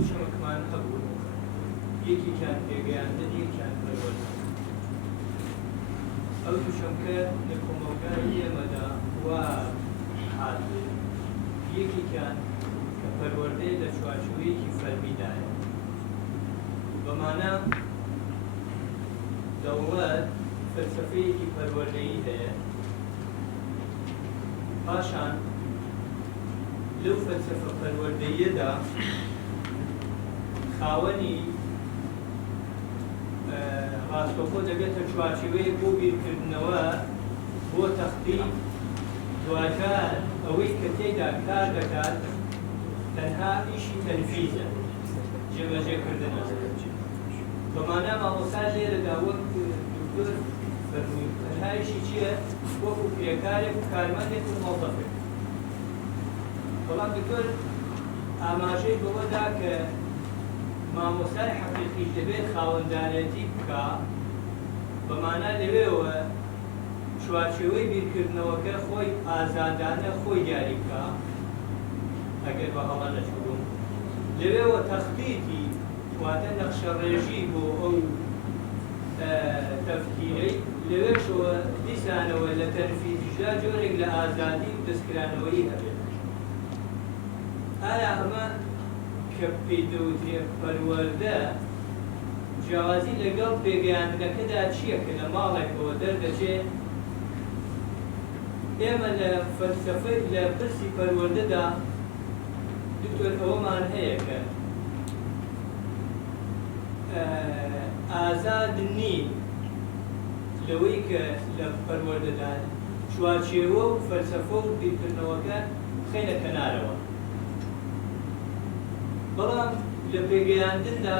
دووشەمەکمان هەبوو یەکێکیان پێگەیاندن یەکیان پەروەردە ئەو دووشەمکە لە کۆمەلگای ئێمەدا وا هاتوو یەکێکیان کە پەروەردەی لە چوارچووەیەکی فەرمیدایە بەمانە دەوڵەت فەلسەفەیەکی پەروەردەیی هەیە پاشان لەو فەلسەفە پەروەردەییەدا خاوەنی ڕاستەوخۆ دەبێتە چوارچوەیەک بۆ بیرکردنەوە بۆ تەختی دوجار ئەوەی کە تێیدا کار دەکات تەنها ئیشی تەنفیزە جێبەجێکردنە بەمانە مامۆستا لێرەدا وەک دکتۆر فەرمووی تەنها ئیشی چییە وەکو کرێکارێک و کارمەندێک و مۆڵەفێک بەڵام دکتۆر ئاماژەی بەوەدا کە مامۆستای حەقیقی دەبێت خاوەندانەتی بکە بەمانە لەوێەوە چوارچێوەی بیرکردنەوەکە خۆی ئازادانە خۆی دیاری بکە ئەگەر بە هەڵە نەچووبووم لەوێەوە تەخطیتی واتە نەخشە ڕێژی بۆ ئەو تەفکیرەی لەوێشەوە دیسانەوە لە تەنفیزیشدا جۆرێک لە ئازادی و دەستکرانەوەی هەبێت ئایا ئەمە کە پێیدەوترێ پەروەردە جیاوازی لەگەڵ پێگەیاندنەکەدا چییە کە لە ماڵێکەوە دەردەچێت ئێمە لە فەلسەفەی لە پرسی پەروەردەدا دکتۆر ئەوەمان هەیە کە ئازاد نین لەوەی کە لە پەروەردەدا چوارچێوە و فەلسەفە و بیرکردنەوەکە خەینە کەنارەوە بەڵام لە پێگەیاندندا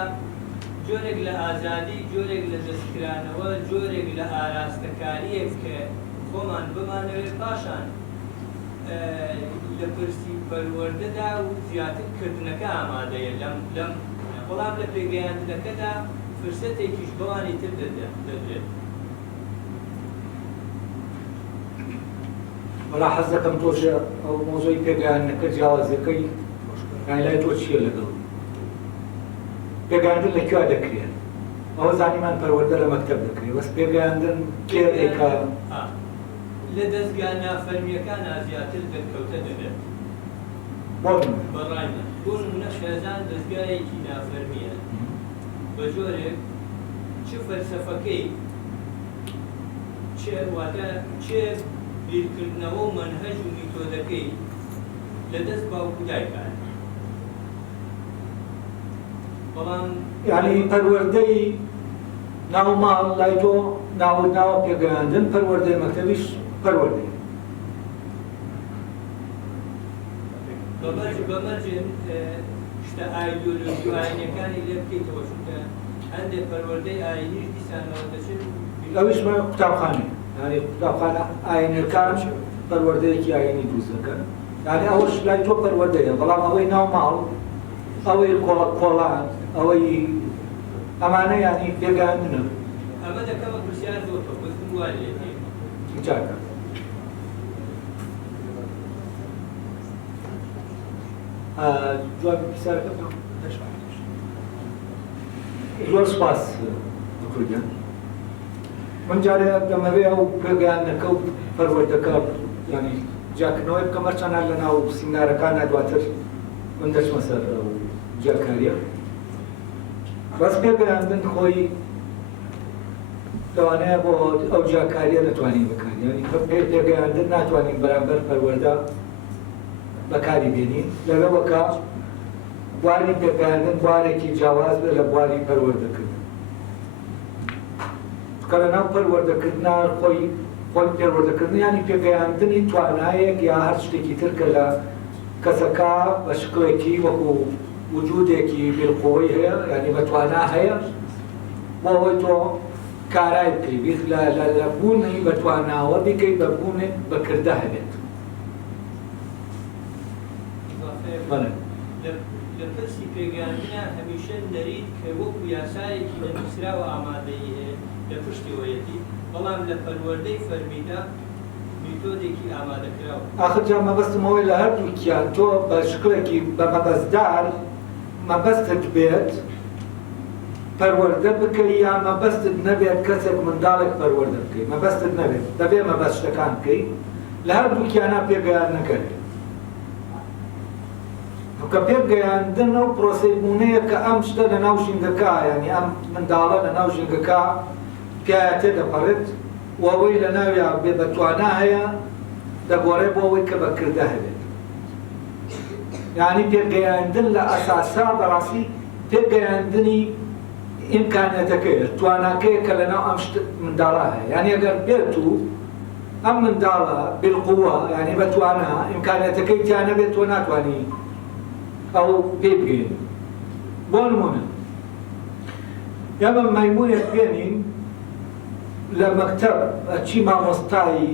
جۆرێک لە ئازادی جۆرێک لە دەستکرانەوە جۆرێک لە ئاراستەکاریەک کە خۆمان بمانەوێت پاشان لە پرسی پەروەردەدا و زیاترکردنەکە ئامادەیە لەم بەڵام لە پێگەیاندنەکەدا فرسەتێکیش بەوانی تر دەدرێت وەڵا حەز دەکەم تۆش ئەو مۆزۆی پێگەیاندنەکە جیاوازەکەی لای تۆ چییە لەگەڵ پێگەیاندن لەکوێ دەکرێت ئەوە زانیمان پەروەردە لە مەکتەب دەکرێت بەس پێگەیاندن کێ دەیکا لە دەستگا نافەرمیەکانە زیاتر دەرکەوتە دەبێت بەڕای من بۆ نمونە شێزان دەستگایەکی نافەرمیە بە جۆرێک چ فەلسەفەکەی چێ بیرکردنەوە و مەنهەج و میتۆدەکەی لەدەست باوکو دایکات بەڵام یعنی پەروەردەی ناو ماڵ لای تۆ ناوە پێگەیاندن پەروەردەی مەکتەبیش پەروەردەی بەمەرج شتە ئایدۆلۆژی و ئاینەکانی لێ بکەیتەوە چونکە هەندێک پەروەردەی ئاینیش دیسانەوە دەچێت ئەویش قوتابخانەی یعنی قوتابخانە ئاینەکان پەروەردەیەکی ئاینی دروست دەکەن یعنی ئەوەش لای تۆ پەروەردەیە بەڵام ئەوەی ناو ماڵ ئەوەی کۆڵان ئەوەی ئەمانە یعنی پێگەیاندنە ئەمە دەکەمە پرسیار بۆتۆ بەزم وای لێتی چاکە جوابی پرسیارەکە زۆر سپاس دکتۆر من جارێ دەمەوێ ئەو پێگەیاندنەکە و پەروەردەکە ینی جاکردنەوەی بکەم هەرچەندە لە ناو سیمینارەکانە دواتر من دەچمە سەر جاکاریە بەس پێگەیاندن خۆی لەوانەیە بۆ ئەو جاکاریە نەتوانین بکەین ینی پێگەیاندن ناتوانین بەرامبەر پەروەردە بەکاری بێنین لەگەڵەوەکە بواری پێگەیاندن بوارێکی جیاواز بێت لە بواری پەروەردەکردن کە لە ناو پەروەردەکردنا خۆی پەروەردەکردن ینی پێگەیاندنی توانایەک یا هەر شتێکی تر کە لە کەسەکە بە شکڵێکی وەکو وجودێکی بێقوەی هەیە ینی بەتوانا هەیە بۆ ئەوەی تۆ کارای بکەیت لە بوونی بەتواناوە بیکەیت بە بوونێک بەکردە هەبێت لە پرسی پێگەیاندنە هەمیشە نەریت کە وەکو یاسایەکی نەنووسراوە ئامادەیی هەیە لە پشتیوەیەتی بەڵام لە پەروەردەی فەرمیدا میتۆدێکی ئامادەکراوە ئاخر جا مەبەستمەوەی لە هەردووکیان تۆ بە شکڵێکی بە مەبەستدار مەبەستت بێت پەروەردە بکەی یا مەبەستت نەبێت کەسێک منداڵێک پەروەردە بکەی مەبەستت نەبێت دەبێ مەبەست شتەکان بکەی لە هەردووکیانە پێگەیان نەکەوێت کە پێگەیاندن ئەو پرۆسەی بوونەیە کە ئەم شتە لە ناو ژینگەکە یعنی ئەم منداڵە لە ناو ژینگەکە پیاە تێدەپەڕێت و ئەوەی لە ناویان بێ بەتوانە هەیە دەگۆڕێ بۆ ئەوەی کە بەکردە هەبێت یعنی پێگەیاندن لە ئەساسا بەڕاستی پێگەیاندنی ئیمکانیەتەکەیە تواناکەیە کە لەناو ئەم منداڵە هەیە یعنی ئەگەر بێت و ئەم منداڵە بالقووە یعنی بەتوانە ئیمکانیەتەکەی تیا نەبێت تۆ ناتوانی ئەو پێ بگەین بۆ نمونە ئێمە مەیمونێک بێنین لە مەکتەب چی مامۆستای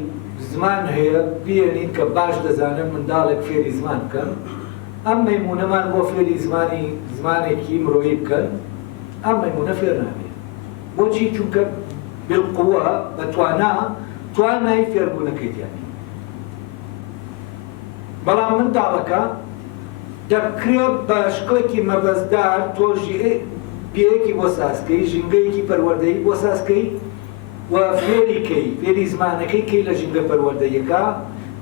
زمان هەیە بێنین کە باش دەزانن منداڵێک فێری زمان بکەن ئەم مەیمونەمان بۆ فێری زمانێکی مرۆیی بکەن ئەم مەیمونە فێر نابێت بۆچی چونکە بالقووە بەتوانە توانای فێربوونەکەی تیانی بەڵام منداڵەکە دەکرێت بە شکڵێکی مەبەستدار تۆ بێیەکی بۆ ساسکەی ژینگەیەکی پەروەردەیی بۆ ساسکەی و فێریکەی فێری زمانەکەی کەی لە ژینگە پەروەردەیەکە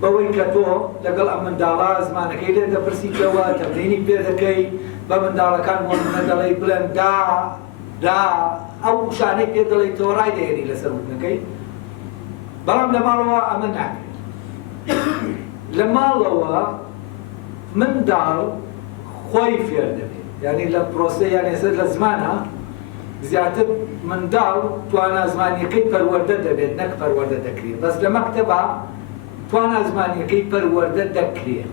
بەوەی کە تۆ لەگەڵ ئەم منداڵە زمانەکەی لێ دەپرسیتەوە تەمرینی پێ دەکەی بە منداڵەکان بۆ منە دەڵێی بڵێن دا ئەو شانەی پێ دەڵێیتەوە ڕای دەهێنی لەسەر وتنەکەی بەڵام لە ماڵەوە ئەمە ناکرێت لە ماڵەوە منداڵ خۆی فێر دەبێت یعنی لە پرۆسە یان ێستا لە زمانە زیاتر منداڵ توانە زمانیەکەی پەروەردە دەبێت نەک پەروەردە دەکرێت بەس لە مەکتەبە توانە زمانیەکەی پەروەردە دەکرێت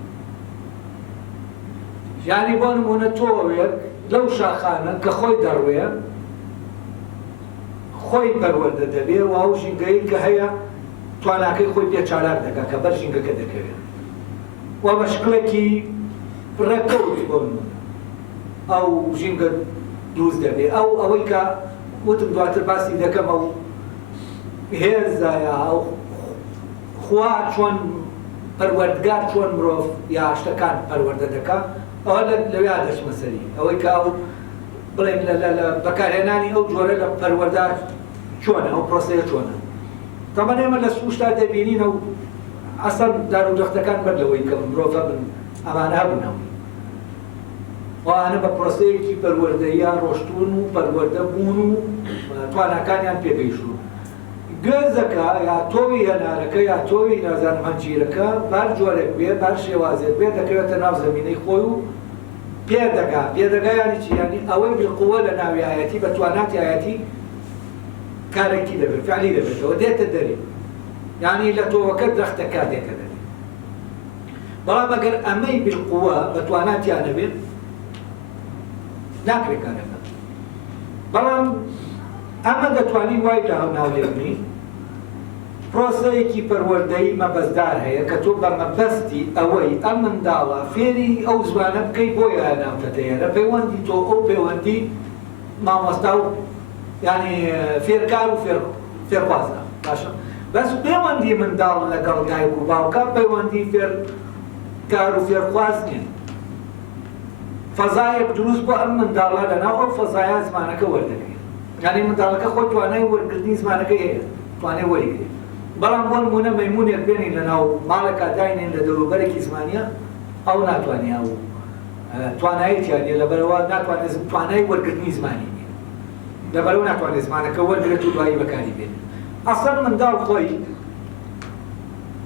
یعنی بۆ نمونە تۆوێک لەو شاخانە کە خۆی دەڕوێ خۆی پەروەردە دەبێت و ئەو ژینگەی کە هەیە تواناکەی خۆی پێ چالاک دەکات کە بەر ژینگەکە دەکەوێت و بە شکڵێکی ڕێکەوت بۆ نمونە ئەو ژینگە دروست دەبێت ئەوەی کە وتم دواتر باسی دەکەم ئەو هێزایە ئەو خوا چۆن پەروەردگار چۆن مرۆڤ یا شتەکان پەروەردە دەکات ئەوە لەویا دەچمە سەری ئەوەی کە ئەو بڵێن لە بەکارهێنانی ئەو جۆرە لە پەروەردار چۆنە ئەو پرۆسەیە چۆنە تەمەن ئێمە لە سوشتا دەبینینە و ئەسەن دارودەختەکان بەر لەوەی کە مرۆڤە بن ئەمانە هەبوونەوە وانە بە پرۆسەیەکی پەروەردەیە ڕۆشتون و پەروەردە بوون و تواناکانیان پێگەیشتون گۆزەکە یا تۆوی هەنارەکە یا تۆوی نازانم هەنجیرەکە بار جۆرێک بێ بار شێوازێک بێ دەکەوێتە ناو زەمینەی خۆی و پێدەگا یانی چی یانی ئەوەی بالقووە لە ناوی ئایەتی بە تواناتی ئایەتی کارێکی دەبێت فعلی دەبێتەوە دێتە دەری یعنی لە تۆوەکە درەختەکە دێتە دەری بەڵام ئەگەر ئەمەی بالقووە بە تواناتیان نەبێت ناکرێت کارەکە بەڵام ئەمە دەتوانین وای لە هەوناولێبنی پرۆسەیەکی پەروەردەیی مەبەستدار هەیە کە تۆ بە مەبەستی ئەوەی ئەم منداڵە فێری ئەو زمانە بکەی بۆیە ناوتەتەیە لە پەیوەندی تۆ ئەو پەیوەندی مامۆستا و یعنی فێرکار و فێرخوازە باشە بەس پەیوەندی منداڵ لەگەڵ دایک و باوکە پەیوەندی فێرکار و فێرخواز نییە فەزایەک دروست بۆ ئەم منداڵە لەناو ئەو فەزایە زمانەکە وەردەگرێت یعنی منداڵەکە خۆی توانای وەرگرتنی زمانەکەی هەیە توانای وەریگرێت بەڵام بۆ نمونە مەیمونێک بێنین لەناو ماڵێکا داینێن لە دەوروبەرێکی زمانیە ئەو ناتوانێ و توانایەتیان نیە لەبەرەوە ناتوانێت توانای وەرگرتنی زمانی نیە لەبەرەوە ناتوانێت زمانەکە وەرگرێت و دوایی بەکاری بێت ئەسڵ منداڵ خۆی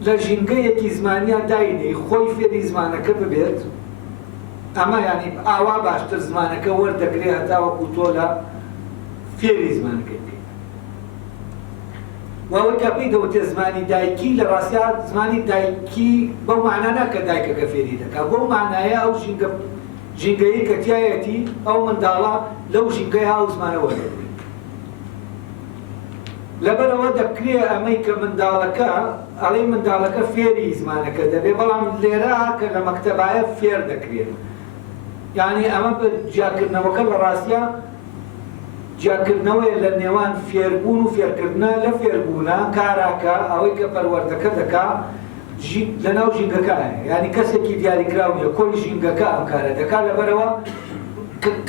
لە ژینگەیەکی زمانیان داینێ خۆی فێری زمانەکە ببێت ئەمە یعنی ئاوا باشتر زمانەکە وەردەگرێت هەتاوەکو تۆ لە فێری زمانەکەی بکەیت وەوەی کە پێی دەوتێ زمانی دایکی لە ڕاستیا زمانی دایکی بەو معنە ناکە دایکەکە فێری دەکات بۆ معنایە ئەو ژینگەیی کە تایەتی ئەو منداڵە لەو ژینگەی ئەو زمانە وەردەگرێت لەبەرەوە دەکرێت ئەمەی کە منداڵەکە ئەڵێ منداڵەکە فێری زمانەکە دەبێت بەڵام لێرە کە لە مەکتەبایە فێر دەکرێت یعنی ئەمە جیاکردنەوەکە لە ڕاستیا جیاکردنەوەی لە نێوان فێربوون و فێرکردنە لە فێربوونە کاراکە ئەوەی کە پەروەردەکە دەکا لە ناو ژینگەکە هەیە یعنی کەسێکی دیاریکراو نیە کۆی ژینگەکە ئەم کارە دەکات لەبەرەوە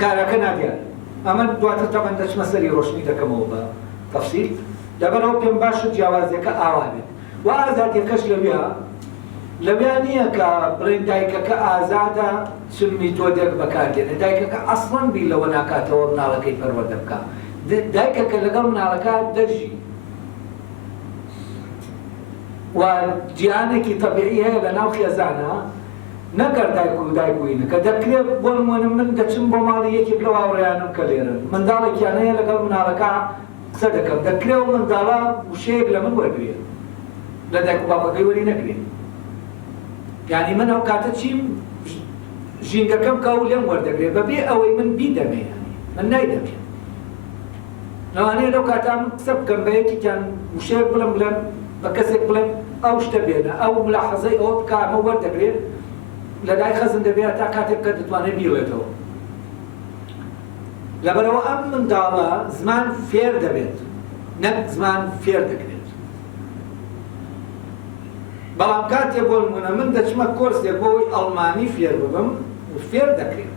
کارەکە نادیار ئەمە دواتر تەمەەن دەچمە سەری ڕۆشنی دەکەمەوە بە تەفسیل لەبەرەوە پێم باشە جیاوازیەکە ئاوا بێت و ئازادیەکەش لەوێ نییە کە بڵێن دایکەکە ئازادە چ میتۆدێک بەکاردێنێ دایکەکە ئەسڵەن بیر لەوە ناکاتەوە مناڵەکەی پەروەردە بکات دایکەکە لەگەڵ مناڵەکە دەژی و جیهانێکی تەبیعی هەیە لە ناو خێزانە نەگەر دایکوینە کە دەکرێت بۆ نمونە من دەچم بۆ ماڵی یەکێک لەو هاوڕێیانم کە لێرن منداڵێکیان هەیە لەگەڵ مناڵەکە قسە دەکەم دەکرێت و منداڵە وشەیەک لە من وەرگێت لە دایک و باوکەکەی وەری نەگرێت یعنی من ئەو کاتە چیم ژینگەکەم کە و لێم وەردەگرێت بەبێ ئەوەی من بیدەمێ من نایدەمێت لەوانەیە لەو کاتا من قسە بکەم بە یەکێکیان وشەیەک بڵێم بە کەسێک بڵێم ئەو شتە بێنە ئەو ملاحەزەی ئەوە بکە ئەمە وەردەگرێت لە لای خەزم دەبێت تا کاتێک کە دەتوانێت بیڵێتەوە لەبەرەوە ئەم منداڵە زمان فێر دەبێت نەک زمان فێر دەکرێت بەڵام کاتێک بۆ نمونە من دەچمە کۆرسێک بۆی ئەڵمانی فێر ببم فێر دەکرێت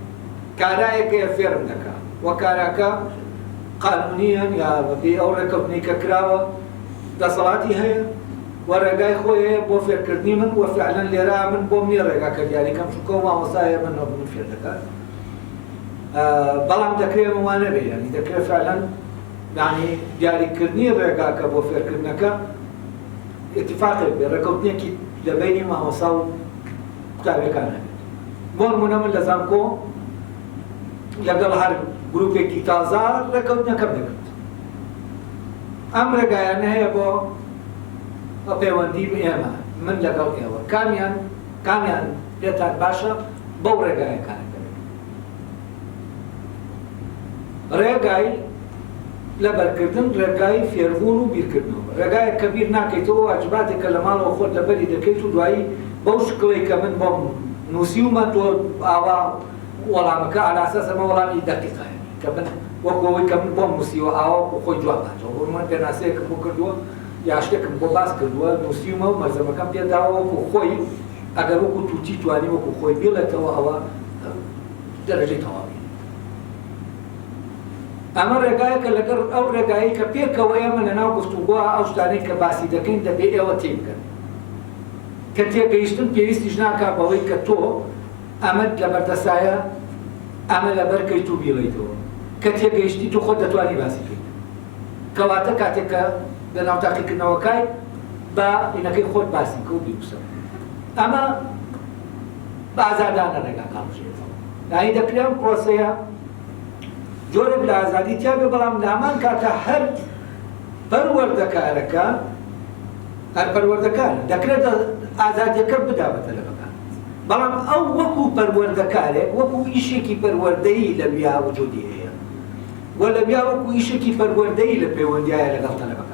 کارایەکەیە فێرم دەکات وە کاراکە قانونیان یا بەبێ ئەو ڕێکەوتنەی کە کراوە دەسەڵاتی هەیە و ڕێگای خۆی هەیە بۆ فێرکردنی من وە فعلەن لێرە من بۆم نییە ڕێگاکە دیاریکەم چونکە مامۆستایە من فێر دەکات بەڵام دەکرێت وانە بێ یعنی دەکرێت فعلەن یعنی دیاریکردنی ڕێگاکە بۆ فێرکردنەکە اتفاقێک بێ ڕێکەوتنێکی لەبینی مامۆستا و قوتابیەکان هەبێت بۆ نمونە من لە زانکۆ لەگەڵ هەر گروپێکی تازە ڕێکەوتنەکەم دەکرد ئەم ڕێگایانە هەیە بۆ پەیوەندی ئێمە من لەگەڵ ئێوە کامیان لێتان باشە بەو ڕێگایەکان ڕێگای لە بەرکردن ڕێگای فێربوون و بیرکردنەوە ڕێگایە کە بیر ناکەیتەوە واجباتێک کە لە ماڵەوە خۆت لەبەری دەکەیت و دوایی بەو شکڵی کە من بۆم نووسیومە تۆ ئاوا وەڵامەکە ئالاسەس ئەمە وەڵامی دەقیقایە کە من وەکەوەی کە من بۆم نووسیوە ئاوا خۆی جواب باتەوە بۆ من پێناسەیەکم بۆ کردووە یا شتێکم بۆ باس کردووە نووسیومە و مەرزەمەکەم پێداوە وەکو خۆی ئەگەر وەکو تووتی توانی وەکو خۆی بێڵێتەوە ئەوە دەرەجەی تەواوی ئەمە ڕێگایەکە لەگەڵ ئەو ڕێگایی کە پێکەوە ئێمە لەناو گفتوگۆ ئەو شتانەی کە باسی دەکەین دەبێ ئێوە تێبکەن کە تێگەیشتن پێویستیش ناکات بەوەی کە تۆ ئەمەد لە بەردەسایە ئەمە لەبەرکەیت و بیڵیتەوە کە تێگەیشتی تو خۆت دەتوانی باسی بکەیت کەواتە کاتێککە لە ناو تاقیکردنەوەکای بە ئینەکەی خۆت باسی کە و بیوسە ئەمە بە ئازادانە ڕێگا کاڵژێتەوە یانی دەکرێن پرۆسەیە جۆرێک لە ئازادی تیا بێ بەڵام لامان کاتە هەر پەروەردەکارەکە هەر پەروەردەکار دەکرێت ئازادیەکە بدا بە تەلەبەکان بەڵام ئەو وەکو پەروەردەکارێک وەکو ئیشێکی پەروەردەیی لە بیا وجودی هەیە و لە بیا وەکو ئیشێکی پەروەردەیی لە پەیوەندیایە لەگەڵ تەلەبەکان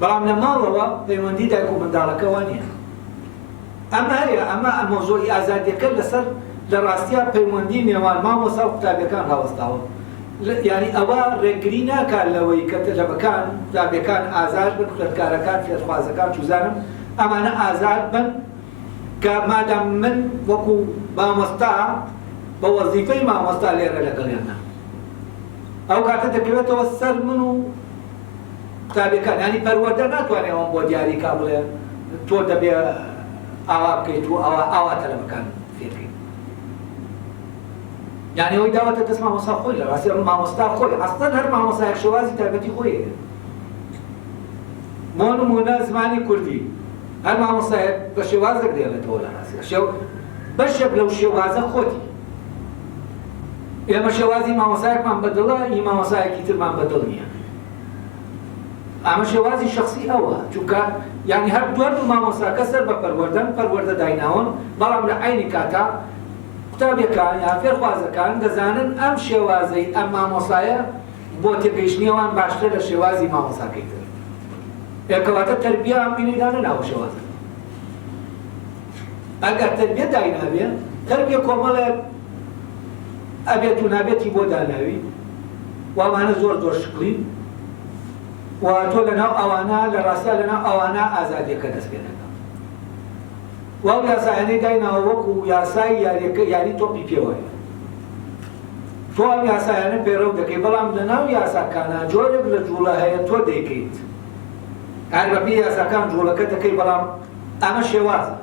بەڵام لە ماڵەوە پەیوەندی دایک و منداڵەکەەوە نییە ئەمە هەیە ئەمە مۆزۆی ئازادیەکە لەسەر لە ڕاستیە پەیوەندی نێوان مامۆستا و قوتابیەکان هاوەستاوە یعنی ئەوە ڕێگری ناکات لەوەی کە تەلەبەکان قوتابیەکان ئازاد بن خوێندکارەکان فێرخوازەکان چوزانم ئەمانە ئازاد بن کە مادام من وەکو مامۆستا بە وەزیفەی مامۆستا لێرە لەگەڵیانە ئەو کاتە دەکەوێتەوە سەر من و قوتابیەکان ینی پەروەردە ناتوانێت ئەوم بۆ دیاریکا بڵێ تۆ دەبێ ئاوا بکەیت و ئاوا تەلەبەکان فێرکەیت یعنی ئەوەی داوەتە دەست مامۆستا خۆی لە ڕاستی مامۆستا خۆی ئەسڵەن هەر مامۆستایەک شێوازی تایبەتی خۆی هەیە بۆ نمونە زمانی کوردی هەر مامۆستایەک بە شێوازێک دێڵێتەوە لە ڕاستی بەشێک لەو شێوازە خۆتی ئێمە شێوازی مامۆستایەکمان بەدڵە هی مامۆستایەکی ترمان بەدڵ نییە ئەمە شێوازی شخصی ئەوە چونکە یعنی هەر دووەرد و مامۆستاکە سەر بە پەروەردە دایناون بەڵام لە عینی کاتا قوتابیەکان یا فێرخوازەکان دەزانن ئەم شێوازەی ئەم مامۆستایە بۆ تێگەیشتنیەوان باشتر لە شێوازی مامۆستاکەی تر کەواتە تەربیە ئەم بینیدانە ناوە شێوازە ئەگەر تەربیە داینابێ تەربیە کۆمەڵێک ئەبێت و نابێتی بۆ داناوی وامانە زۆر شکلین و تۆ لەناو ئەوانە لە ڕاستیا لەناو ئەوانە ئازادیەکە دەست پێ دەکەم واو یاسایانەی دایناوە وەکو یاسای یاری تۆپی پێوەیە تۆ ئەم یاسایانە پێڕەو دەکەی بەڵام لەناو یاساکانە جۆرێک لە جوڵە هەیە تۆ دەیکەیت هەر بەپێ یاساکان جوڵەکە دەکەی بەڵام ئەمە شێوازە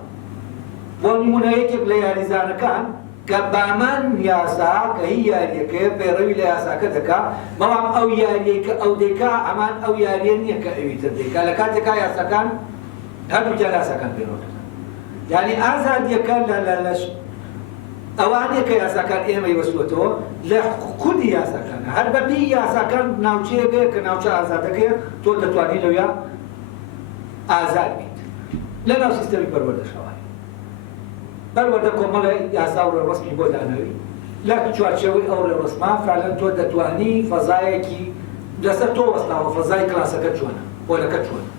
بۆ نمونە یەکێک لە یاریزانەکان کە بامان یاسا کە هی یاریەکەیە پێڕەوی لە یاساکە دەکا بەڵام ئەو یاریەی کە ئەو دەیکا ئەمان ئەو یاریە نییە کە ئەوی تر دەیکا لە کاتێکا یاساکان هەردوو یاساکان پێڕەو دەکەن یعنی ئازادیەکە لەش ئەوانەیە کە یاساکان ئێمەی وەستوەتەوە لە خودی یاساکانە هەر بەپێی یاساکان ناوچەیەکەیە کە ناوچە ئازادەکەیە تۆ دەتوانیت لەویا ئازاد بیت لە ناو سیستەمی پەروەردەشەوانی پەروەردە کۆمەڵی یاسا و ڕێوەسمی بۆ دانەوی لە چوارچێوەی ئەو ڕێوەسما فعلەن تۆ دەتوانی فەزایەکی لەسەر تۆ وەستاوە فەزای کلاسەکە چۆنە پۆلەکە چۆنە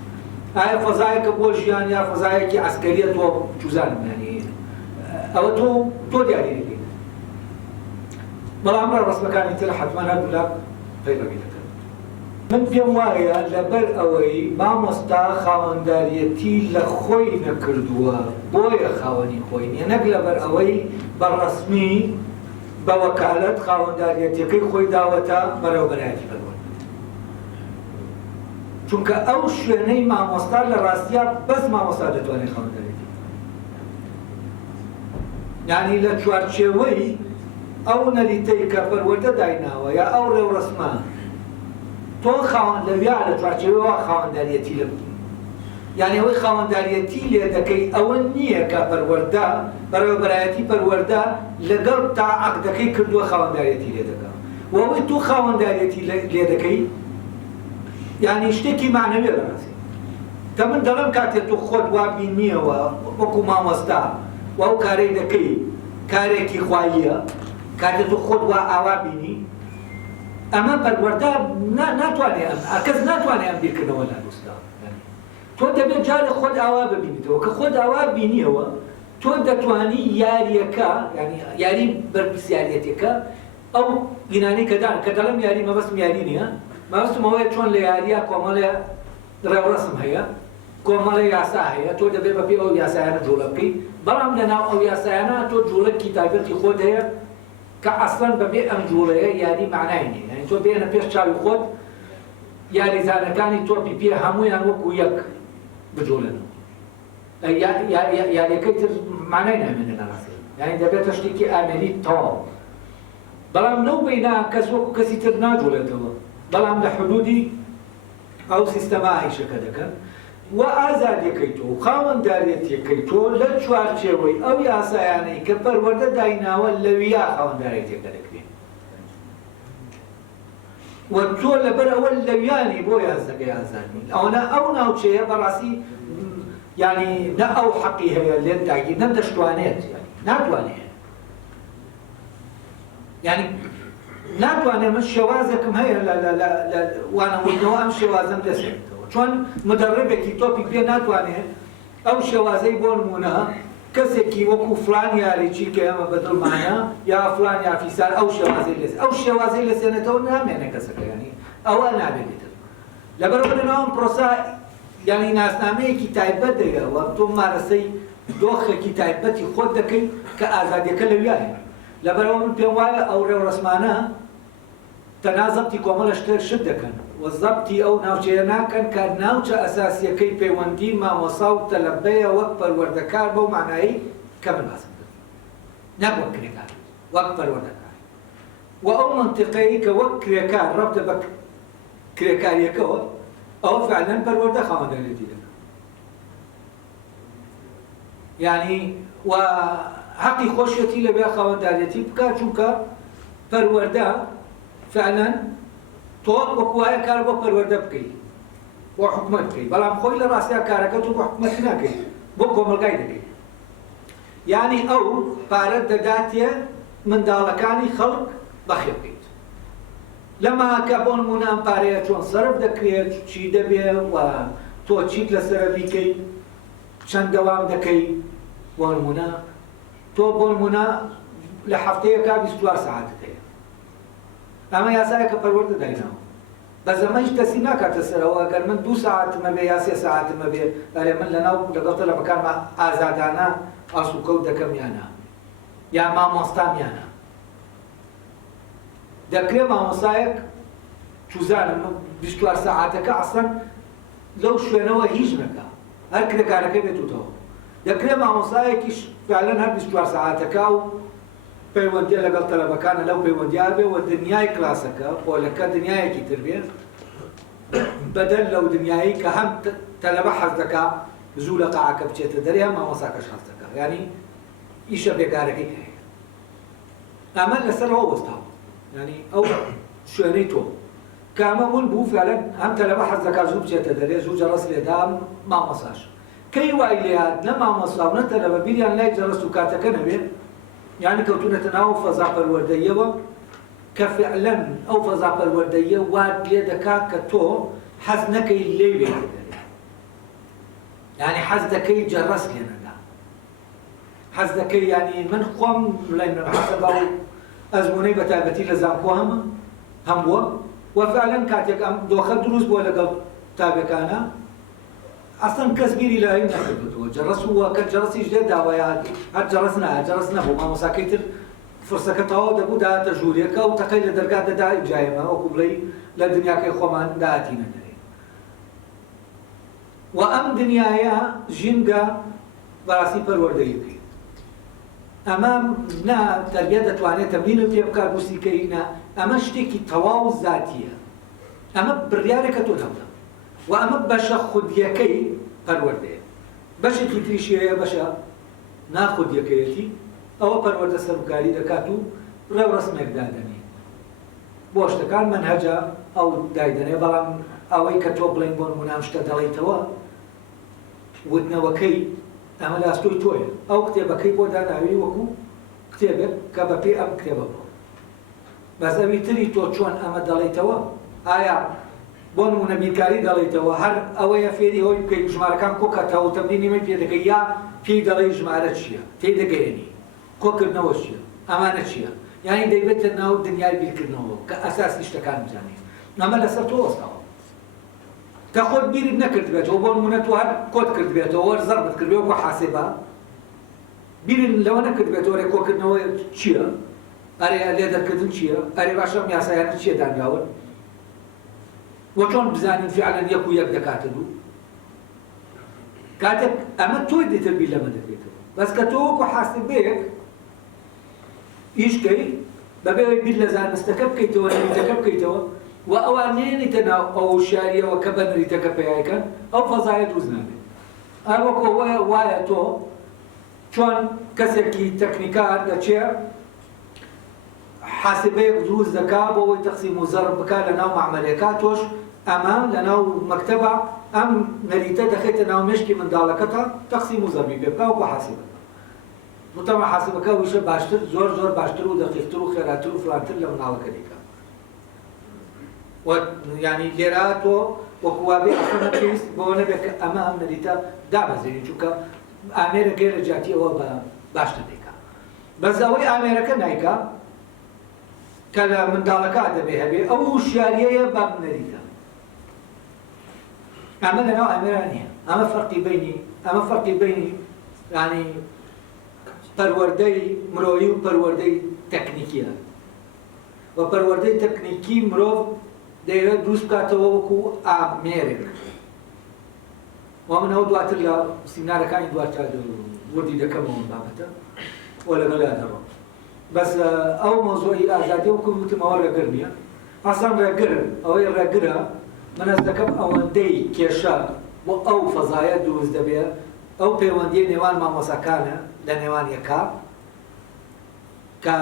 ئایا فەزایەکە بۆ ژیان یا فەزایەکی عەسکەریە تۆ چوزانم یانی ئەوە تۆ دیاری دەکەیت بەڵام ڕێوەسمەکانی تر حتمەن هەردوو لە پەیڕەوی دەکەن من پێم وایە لەبەر ئەوەی مامۆستا خاوەنداریەتی لە خۆی نەکردووە بۆیە خاوەنی خۆی نیە نەک لەبەر ئەوەی بەڕەسمی بە وەکالەت خاوەنداریەتیەکەی خۆی داوەتە بەڕێوەبەرایەتی پەروەردە چونکە ئەو شوێنەی مامۆستا لە ڕاستیە بەس مامۆستا دەتوانێت خاوەنداریەتی یعنی لە چوارچێوەی ئەو نەریتەی کە پەروەردە دایناوە یا ئەو ڕێوڕەسمە تۆ لەویا لە چوارچێوەوە خاوەنداریەتی لە بکەی یعنی ئەوەی خاوەنداریەتی لێ دەکەی ئەوە نییە کە پەروەردە بەڕێوەبەرایەتی پەروەردە لەگەڵ تا عەقدەکەی کردووە خاوەنداریەتی لێ دەکا و ئەوەی تۆ خاوەنداریەتی لێ دەکەی یعنی شتێکی معنەویە لە ڕاستی کە من دەڵێم کاتێک تۆ خۆت وا بینیەوە وەکو مامۆستا و ئەو کارەی دەکەی کارێکی خواییە کاتێک تۆ خۆت وا ئاوا بینی ئەمە پەروەردە ناتوانێت کەس ناتوانێت ئەم بیرکردنەوە نادووستا تۆ دەبێت جارێ خۆت ئاوا ببینیتەوە کە خۆت ئاوا بینیەوە تۆ دەتوانی یاریەکە یاری بەرپرسیارەتێکە ئەو بینانەی کەدان کە دەڵێم یاری مەبەستم یاری نییە مەبەستم ئەوەیە چۆن لە یاریە کۆمەڵێ ڕێوڕەسم هەیە کۆمەڵی یاسا هەیە تۆ دەبێت بەپێ ئەو یاسایانە جوڵە بکەی بەڵام لەناو ئەو یاسایانە تۆ جوڵەکی تایبەتی خۆت هەیە کە ئەسڵەن بەبێ ئەم جوڵەیە یاری معنای نییە یعنی تۆ بێنە پێش چاوی خۆت یاریزانەکانی تۆ پێ هەموویان وەکو یەک بجوڵێنەوە یاریەکەی تر معنای نامێنێ لە ڕاستی یعنی دەبێتە شتێکی ئامێنی تەواو بەڵام لەو بەینا کەس وەکو کەسی تر ناجوڵێتەوە بەڵام لە حدودی ئەو سیستەما عیشەکە دەکەن و ئازادیەکەی تۆ و خاوەنداریەتیەکەی تۆ لە چوارچێوەی ئەو یاسایانەی کە پەروەردە دایناوە لەویا خاوەنداریەتیەکە دەکرێت و تۆ لەبەر ئەوە لەویانی بۆ یاسەکەی ئازادی ئەوەنە ئەو ناوچەیە بەڕاستی یعنی نە ئەو حەقی هەیە لێت داگیر نە دەشتوانێت ناتوانێت یعنی ناتوانێت من شێوازێکم هەیە لە وانەوەیتەوە ئەم شێوازەم دەسێتەوە چۆن مدەڕێبێکی تۆپی پێ ناتوانێت ئەو شێوازەی بۆ نمونە کەسێکی وەکو فلان یاریچی کە ئێمە بەدڵمانە یا فلان یافیسار ئەو شێوازەی لەس ئەو شێوازەی لەسێنێتەوە نامێنێ کەسەکە ینی ئەوە نابێتێتر لەبەرەوە لەناوم پرۆسا یعنی ناسنامەیەکی تایبەت دەیەوە تۆ مارەسەی دۆخێکی تایبەتی خۆت دەکەی کە ئازادیەکە لەویایە لەبەرەوە من پێم وایە ئەو ڕێوڕەسمانە تەنها زەبتی کۆمەڵە شت دەکەن و زەبتی ئەو ناوچەیە ناکەن کە ناوچە ئەساسیەکەی پەیوەندی مامۆسا و تەلەبەیە وەک پەروەردەکار بەو معنایی کە من باسم کرد نەک وەک کرێکار وەک پەروەردەکار و ئەو منتیقەیە کە وەک کرێکار ڕەبتە بە کرێکاریەکەوە ئەو فعلەن پەروەردە خاوەنداریەتی دەکات یعنی و حەقی خۆشیەتی لەبێ خاوەنداریەتی بکات چونکە پەروەردە فعلا تۆ وەکو وایە کار بۆ پەروەردە بکەیت بۆ حکومەت بکەیت بەڵام خۆی لە ڕاستیا کارەکە تۆ بۆ حکومەتی ناکەیت بۆ کۆمەلگای دەکەیت یعنی ئەو پارەت دەداتێ منداڵەکانی خەڵک بەخێ بکەیت لەما کە بۆ نمونە ئەم پارەیە چۆن سەرف دەکرێت چی دەبێ و تۆ چیت لەسەرە بیکەیت چەند دەوام دەکەیت بۆ نمونە تۆ بۆ نمونە لە هەفتەیەکە 24 ساعتت هەیە ئەمە یاسایە کە پەروەردە دایناوە بە زەمەنیش دەستی ناکاتە سەرەوە ئەگەر من 2 ساعتمە بێ یا 3 ساعتمە بێ ئەرێ من لەناو لەگەڵ تەلەبەکانمە ئازادانە ئاسوکەوت دەکەم یانە یا مامۆستام یانە دەکرێت مامۆسایەک توزانم 24 ساعاتەکە ئەسڵەن لەو شوێنەوە هیچ نەکا هەر کرێکارەکە بێتوتەوە دەکرێت مامۆسایەکیش فعلەن هەر 24 ساعاتەکە و پەیوەندی لەگەڵ تەلەبەکانە لەو پەیوەندیا بێ و دنیای کلاسەکە پۆلەکە دنیایەکی تر بێت بەدەل لەو دنیایی کە هەم تەلەبە حەز دەکا زوو لە قاعەکە بچێتە دەرێ هەم مامۆساکەش حەز دەکا یعنی ئیشە بێکارەکەی هەیە ئەمە لەسەرەوە وەستاوە یعنی ئەو شوێنەی تۆ کامە ون بوو فعلەن هەم تەلەبە حەز دەکا زوو بچێتە دەرێ زوو جەڕەس لێدا مامۆساش کەی وای لێهات نە مامۆستا و نە تەلەبە بیریان لای جەڕەس و کاتەکە نەبێت یعنی کەوتونەتە ناو فەزا پەروەردەییەوە کە فعلەن ئەو فەزا پەروەردەییە وات لێ دەکات کە تۆ حەز نەکەی لێ بێتە دەرێ یعنی حەز دەکەی جەڕەس لێ نەدا حەز دەکەی یعنی من خۆم لای من حەسەبا و ئەزمونەی بەتایبەتی لە زانکۆ هەم بووە و فعلەن کاتێک ئەم دۆخە دروست بووە لەگەڵ تابەکانە ئەسڵەن کەس بیری لە هەی نەکردووە جەڕەس ووە کە جەڕەسیش لێ داوایە هەر جەڕەس نایە جەڕەس نەبوو مامۆساکەی تر فرسەکە تەواو دەبوو داهاتە ژوورێکە و تەقەی لە دەرگا دەدا ئیجایەمە وەکو بڵێی لە دنیاکەی خۆمان داهاتینە دەرێ و ئەم دنیایە ژینگە بەڕاستی پەروەردەیی بکەیت ئەمە نا تەربیە دەتوانێت تەمرینت پێ بکات موسیقەی نا ئەمە شتێکی تەواو زاتیە ئەمە بڕیارێکە تۆ دەبدە و ئەمە بەشە خودیەکەی پەروەردەیە بەشێکی تریشیەیە بەشە ناخودیەکەیەتی ئەوە پەروەردە سەرکاری دەکات و ڕێو ڕسمێک دادەنێ بۆ شتەکان منهەجە ئەو دایدەنێ بەڵام ئەوەی کە تۆ بڵێن بۆ نمونە شتە دەڵێیتەوە وتنەوەکەی ئەمە لاستۆی تۆیە ئەو کتێبەکەی بۆ داناوی وەکو کتێبێک کە بەپێ ئەم کتێبە بۆ بەس ئەوی تری تۆ چۆن ئەمە دەڵێیتەوە ئایا بۆ نمونە بیرکاری دەڵێیتەوە هەر ئەوەیە فێری هۆی بکەیت ژمارەکان کۆکاتەوە تەمرینی من پێ دەکەی یا پێی دەڵێی ژمارە چییە تێی دەگەێنی کۆکردنەوە چییە ئەمانە چییە یعنی دەیبێتە ناو دنیای بیرکردنەوە کە ئەساسی شتەکان بزانێت ئەمە لەسەر تۆ وەستاوە کە خۆت بیرت نەکردبێتەوە بۆ نمونە تۆ هەر کۆت کردبێتەوە وەرز زەربت کردبێت بۆ حاسێبە بیرن لەوە نەکردبێتەوە ڕێ کۆکردنەوە چییە ئەرێ لێدەرکردن چییە ئەرێ باشە یاسایانە چییە دانراون وە چۆن بزانین فعلەن یەک و یەک دەکاتە دوو کاتێک ئەمە تۆی دێتر بیر لەمە دەبێتەوە بەس کە تۆ وەکو حاسێبەیەک ئیشکەی بەبێ بیر لە زانستەکە بکەیتەوە نەریتەکە بکەیتەوە و ئەوان نێنیتە ناو ئەو شاریەوە کە بە نەریتەکە پێیاکەن ئەو فەزایە دروست نابێت هەروەکو وایە تۆ چۆن کەسێکی تەکنیکار دەچێت حاسبەیەک دروست دەکات بۆ ئەوەی تەقسیم و زەرب بکات لە ناو معمەلەکە تۆش ئەمە لە ناو مەکتەبە ئەم نەریتە دەخێتە ناو مێشکی منداڵەکەتە تەقسیم و زەربی پێ بکات وەکو حاسبە متەمە حاسبەکە ویشە باشتر زۆر باشتر و دەقیقتر و خێراتر و فلانتر لە مناڵەکە دیکە یعنی لێرە تۆ وەکو وابێ ئەخەنە پێویست بەوە نەبێت کە ئەمە ئەم نەریتە دابەزێنی چونکە ئامێرەکەی لە جاتیەوە بە باشتر دیکە بەس ئەوەی ئامێرەکە نایکە کە لە منداڵەکە دەبێ هەبێ ئەو هوشیاریەیە بە نەریتە ئەمە لەناو ئامێران نییە ئەمە فەرقی بینی یعنی پەروەردەی مرۆیی و پەروەردەی تەکنیکیە و پەروەردەی تەکنیکی مرۆڤ دەیەوێت دروست بکاتەوە وەکو ئامێرێک و من ئەو دواتر لە سیمینارەکانی دواتر وردی دەکەمەوە بابەتە و لەگەڵا دەڕۆم بەس ئەو مۆزۆی ئازادی وەکو وتمەوە ڕێگر نییە ئاسان ڕێگر ئەوەی ڕێگرە من ئەس دەکەم ئەوەندەی کێشە بۆ ئەو فەزایە دروست دەبێت ئەو پەیوەندیە نێوان مامۆساکانە لە نێوان یەکا کە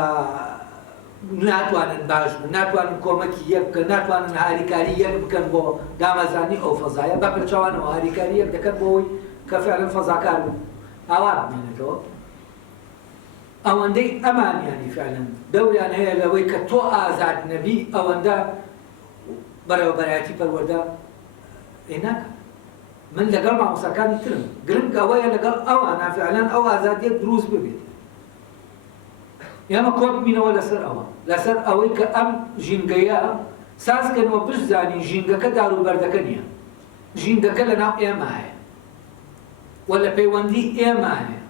ناتوانن باش بن ناتوانن کۆمەکی یەک بکەن ناتوانن هاریکاری یەک بکەن بۆ دامەزانی ئەو فەزایە بە پێچەوانەوە هاریکاری یەک دەکەن بۆ ئەوی کە فعلەن فەزاکار ئاوا بمێنێتەوە ئەوەندەی ئەمانیانی فعلەن دەوریان هەیە لەوەی کە تۆ ئازاد نەبی ئەوەندە بەرەوبەرایەتی پەروەردە ناکە من لەگەڵ مامۆساکانی ترم گرنگ ئەوەیە لەگەڵ ئەوانە فعلەن ئەو ئازادیە دروست ببێت ئێمە کۆ ببینەوە لەسەر ئەوەی کە ئەم ژینگەیە سازکەنەوە بشزانین ژینگەکە داروبەردەکە نییە ژینگەکە لەناو ئێمە هەیە و لە پەیوەندی ئێمە هەیە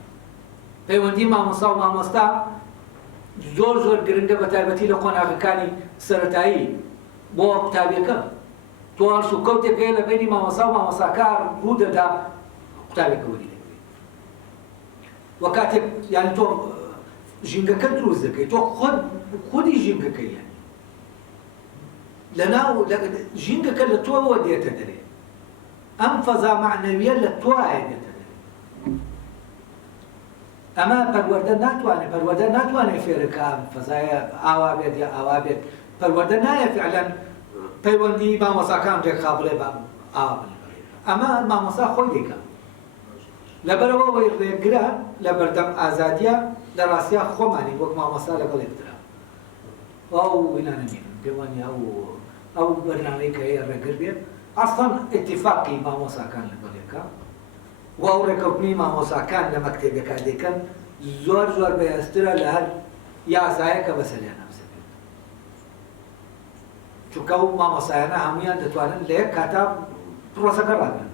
پەیوەندی مامۆسا و مامۆستا زۆر گرنگە بە تایبەتی لە قۆناغەکانی سەرەتایی بۆ قوتابیەکە تۆ هەڵس و کەوتێک هەیە لە بینی مامۆستا و مامۆستاکار ڕوو دەدا قوتابێکە وەری دەگرێت وە کاتێک یانی تۆ ژینگەکە دروست دەکەیت تۆ خودی ژینگەکەی یانی لەناو ژینگەکە لە تۆەوە دێتە دەرێ ئەم فەزا معنەویە لە تۆایە دێتە دەرێ ئەمە پەروەردە ناتوانێت فێرەکە فەزایە ئاوا بێت یا ئاوا بێت پەروەردە نایە فعلەن پەیوەندی مامۆستاکان ڕێکخا بڵێ بە ئاوا بڵێ ئەمە مامۆستا خۆی دەیکە لەبەرەوە وەی ڕێگرە لە بەردەم ئازادیە لە ڕاستیە خۆمانی وەک مامۆستا لەگەڵێکترا ئەو وینانەنین پێوانی ئەو بەرنامەی کە هەیە ڕێگر بێت ئەسڵەن ئیتیفاقی مامۆستاکان لەگەڵێکە و ئەو ڕێکەوتنی مامۆستاکان لە مەکتێبەکە دەکەن زۆر بەهێزترە لە هەر یاسایە کە بەسەریان هەمسەکەن چونکە ئەو مامۆستایانە هەمویان دەتوانن لە یەک کاتا پرۆسەکە ڕاگەن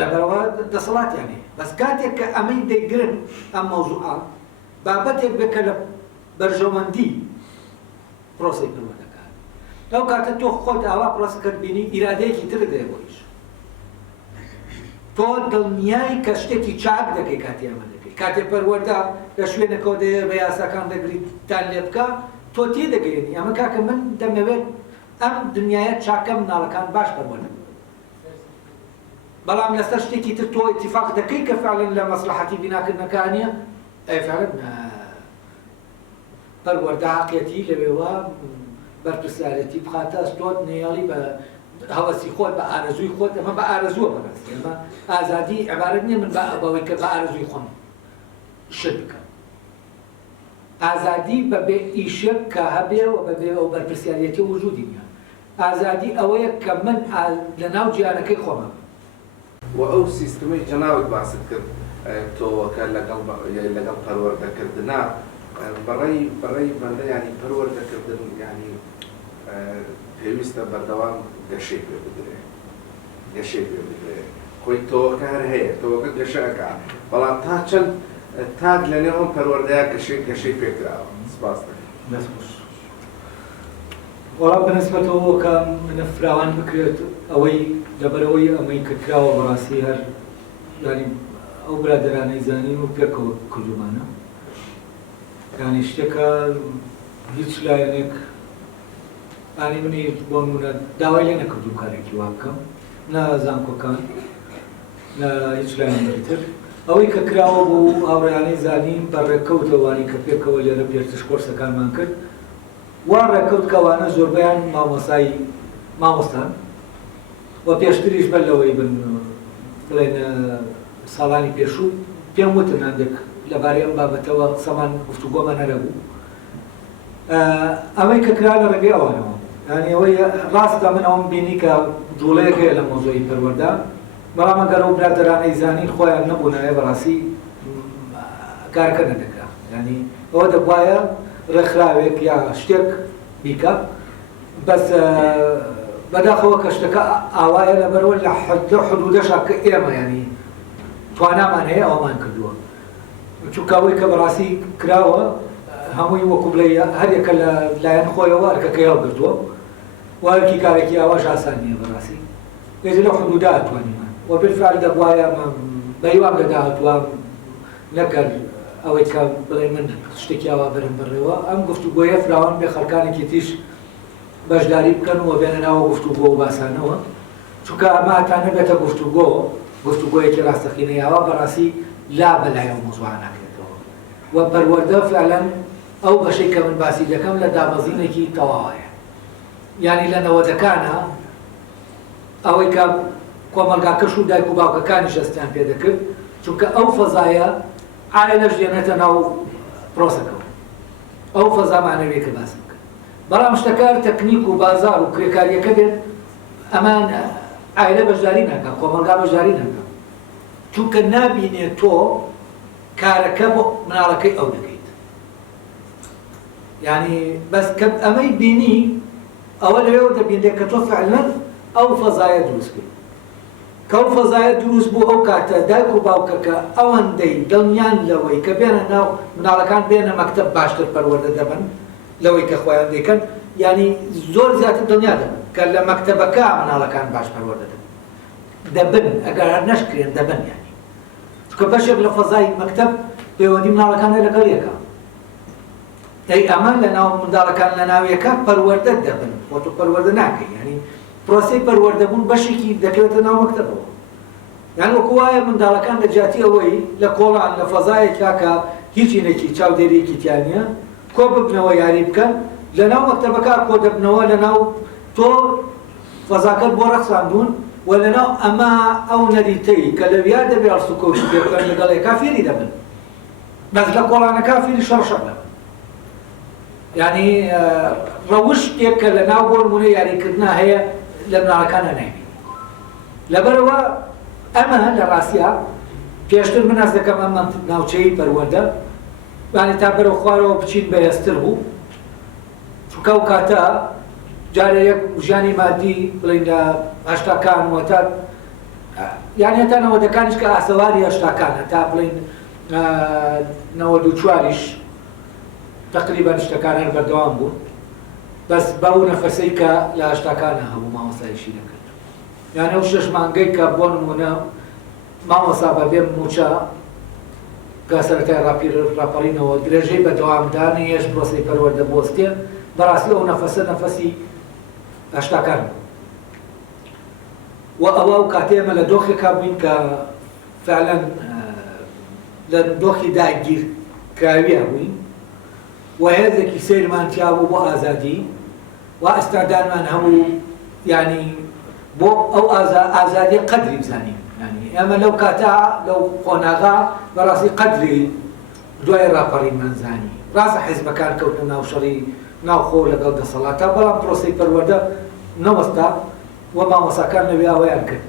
لەبەرەوە دەسەڵاتیان هەیە بەس کاتێک کە ئەمەی دەیگرن ئەم مەوزوعە بابەتێک بکە لە بەرژەوەندی پرۆسەی پەروەردەکان لەو کاتە تۆ خۆت ئاوا پرۆسەکەت بینی ئیرادەیەکی تر دەیە بۆیش تۆ دڵنیای کە شتێکی چاک دەکەی کاتی ئەمە دەکەی کاتێک پەروەردە لە شوێنێکەوە دەیە بە یاساکان دەگریت تان لێ بکە تۆ تێ دەگەیەنی ئەمە کاکە من دەمەوێت ئەم دنیایە چاکە مناڵەکان باش پەروەردە بەڵام لەسەر شتێکی تر تۆ ئیتیفاق دەکەی کە فعلەن لە مەسلحەتی بیناکردنەکانیە ئەی فعلەن پەروەردە حەقیەتی لەوێوە بەرپرسیارەتی بخاتە تۆت نێڵی بە هەوەسی خۆت بە ئارەزووی خۆت ئەمە بە ئارەزووە بەڕاستی ئەمە ئازادی عیبارەت نییە من بەوەی کە بە ئارەزووی خۆم شت بکەم ئازادی بەبێ ئیشێک کە هەبێ و بەبێ ئەو بەرپرسیارەتی وجودی نیە ئازادی ئەوەیە کە من لەناو جیانەکەی خۆمە و ئەو سیستمەی جەناوت باست کرد تۆوەکە لەگەڵ پەروەردەکردنا بەڕێی بەندە ینی پەروەردەکردن ینی پێویستە بەردەوام گەشەی پێ بدرێ خۆی تۆوەکە هەر هەیە تۆوەکە گەشەکە بەڵام تا چەند تاک لەنێو ئەم پەروەردەیە گەشەی پێکراوە سپاس دەکەم وەڵام بەنسبەتەوە کە منە فراوان بکرێت ئەوەی لەبەرەوەی ئەمەی کە کراوە بەڕاستی هەر ینی ئەو برادەرانەی زانین و پێکەوە کردومانە ینی شتێکە هیچ لایەنێک ئانی منی بۆ نمونە داوای لێ نەکردو کارێکی وا بکەم نە زانکۆکان نە هیچ لایەنێکی تر ئەوەی کە کراوە بۆ هاوڕێیانەی زانین بە ڕێکەوتەوانی کە پێکەوە لێرە پێشتش کۆرسەکانمان کرد وا ڕێکەوت کەوانە زۆربیان مامۆستان و پێشتریش بەر لەوەی بن بڵێن ساڵانی پێشوو پێم وتن هەندێک لەبارەی ئەم بابەتەوە قسەمان گفتوگۆمان هەرەبوو ئەوەی کە کرا لە ڕێگەی ئەوانەوە ینی ئەوەی ڕاستە من ئەوم بینی کە جوڵەیەک هەیە لە مۆزۆی پەروەردە بەڵام ئەگەر ئەو برادەرانەی زانین خۆیان نەبوونایە بەڕاستی کارەکە نەدەکرا ینی ئەوە دەبوایە ڕێکخراوێک یا شتێک بیکە بەس بەداخەوە کە شتەکە ئاوایە لەبەرەوە لە حدودەشە کە ئێمە ینی توانامان هەیە ئەومان کردووە چونکە ئەوەی کە بەڕاستی کراوە هەمووی وەکو بڵێ هەرێکە لە لایەن خۆیەوە ئەرکەکە هەڵگرتووە و هەرکی کارێکی ئاواش ئاسان نییە بەڕاستی هێزی لە حدودا ئەتوانیمان و بالفعل دەبوایە بەیوام لە داهاتوە نەکرد ئەوەی کە بڵێ من شتێکی ئاوا بەرم بڕێەوە ئەم گفتوگۆیە فراوان بێ خەڵکانێکی تیش بەشداری بکەن و بێنە ناوە گفتوگۆ و باسانەوە چونکە ئەمە تا نەبێتە گفتوگۆیەکی ڕاستەقینەیەوە بەڕاستی لا بەلایە و مۆزوع ناکرێتەوە و پەروەردە فعلەن ئەو بەشەی کە من باسی دەکەم لە دامەزینێکی تەواوەیە یعنی لە نەوەدەکانە ئەوەی کە کۆمەلگاکەش و دایک و باوکەکانی شەستیان پێ دەکرد چونکە ئەو فەزایە ئایلەش دێنێتە ناو پرۆسەکەەوە ئەو فەزا معنەویەکە باسم کرد بەڵام شتەکار تەکنیک و بازار و کرێکاریەکە بێت ئەمان ئایلە بەشداری ناکە کۆمەلگا بەشداری ناکە چونکە نابینێت تۆ کارەکە بۆ مناڵەکەی ئەو دەکەیت یعنی بەس کە ئەمەی بینی ئەوە لەوێوە دەبینێت کە تۆ فعلەن ئەو فەزایە دروستکەیت کەو فەزایە دروست بوو ئەو کاتە دایک و باوکەکە ئەوەندەی دڵنیان لەوەی کە بێنە ناو مناڵەکان بێنە مەکتەب باشتر پەروەردە دەبن لەوەی کە خۆیان دەیکەن ینی زۆر زیاتر دڵنیا دەبن کە لە مەکتەبەکە مناڵەکان باش پەروەردە دەبن ئەگەر هەر نەشکرێن دەبن یانی چونکە بەشێک لە فەزای مەکتەب پەیوەندی مناڵەکان هەیە لەگەڵ یەکە ئەی ئەمان لە ناو منداڵەکان لە ناویەکە پەروەردە دەبن بۆ تۆ پەروەردە ناکەی ینی پرۆسەی پەروەردەبوون بەشێکی دەکەوێتە ناو مەکتەبەوە یان وەکو وایە منداڵەکان لە جیاتی ئەوەی لە کۆڵان لە فەزایەکا کە هیچ هینێکی چاودێریەکی تیان نییە کۆ ببنەوە یاری بکەن لە ناو مەکتەبەکە کۆ دەبنەوە لە ناو تۆ فەزاکەت بۆ ڕەخساندون و لە ناو ئەمە ئەو نەریتەی کە لەویا دەبێ ئەڵسوکۆشی پێ بکەن لەگەڵێکا فێری دەبن بەس لە کۆڵانەکە فێری شەڕشەق دەبن یعنی ڕەوشتێک کە لە ناو بۆ نمونە یاریکردنا هەیە لە مناڵەکانە نایبی لەبەرەوە ئەمە لە ڕاستیە پێشتر من ئەس دەکەم ئەم ناوچەی پەروەردە یعنی تا بەرەو خوارەوە بچین بەهێزتر بوو چونکە ئەو کاتە جارێ یەک ژیانی مادی بڵین لە هەشتاکان وەتا یعنی هەتا نەوەدەکانیش کە ئاسەواری هەشتاکانە تا بڵین 94یش تقریبا شتەکان هەر بەردەوام بوو بەس بەو نەفەسەی کە لە هەشتاکانە هەبوو مامۆستایشی دەکرد یعنی ئەو 6 مانگەی کە بۆ نمونە مامۆستا بەبێ موچە کە سەرەتای ڕاپەڕینەوە درێژەی بەدەوامدانی هێش پرۆسەی پەروەردە بوەستێ بەڕاستی ئەو نەفەسە نەفەسی هەشتاکان و ئەوە و کاتێمە لە دۆخێکا بووین کە فعلەن لە دۆخی داگیر کراویە بووین و هێزێکی سیرمان تیا بوو بۆ ئازادی و ئەستادانمان هەموو ینی بۆ ئەو ئازادی قەدری بزانین ینی ئێمە لەو کاتا لەو قۆناغا بەڕاستی قەدری دوای ڕاپەڕینمان زانی ڕاستە حیزبەکان کەوتنە ناو شەڕی ناوخۆ لەگەڵ دەسەڵاتە بەڵام پرۆسەی پەروەردە نەوەستا و مامۆساکان لەوێ ئەوەیان کرد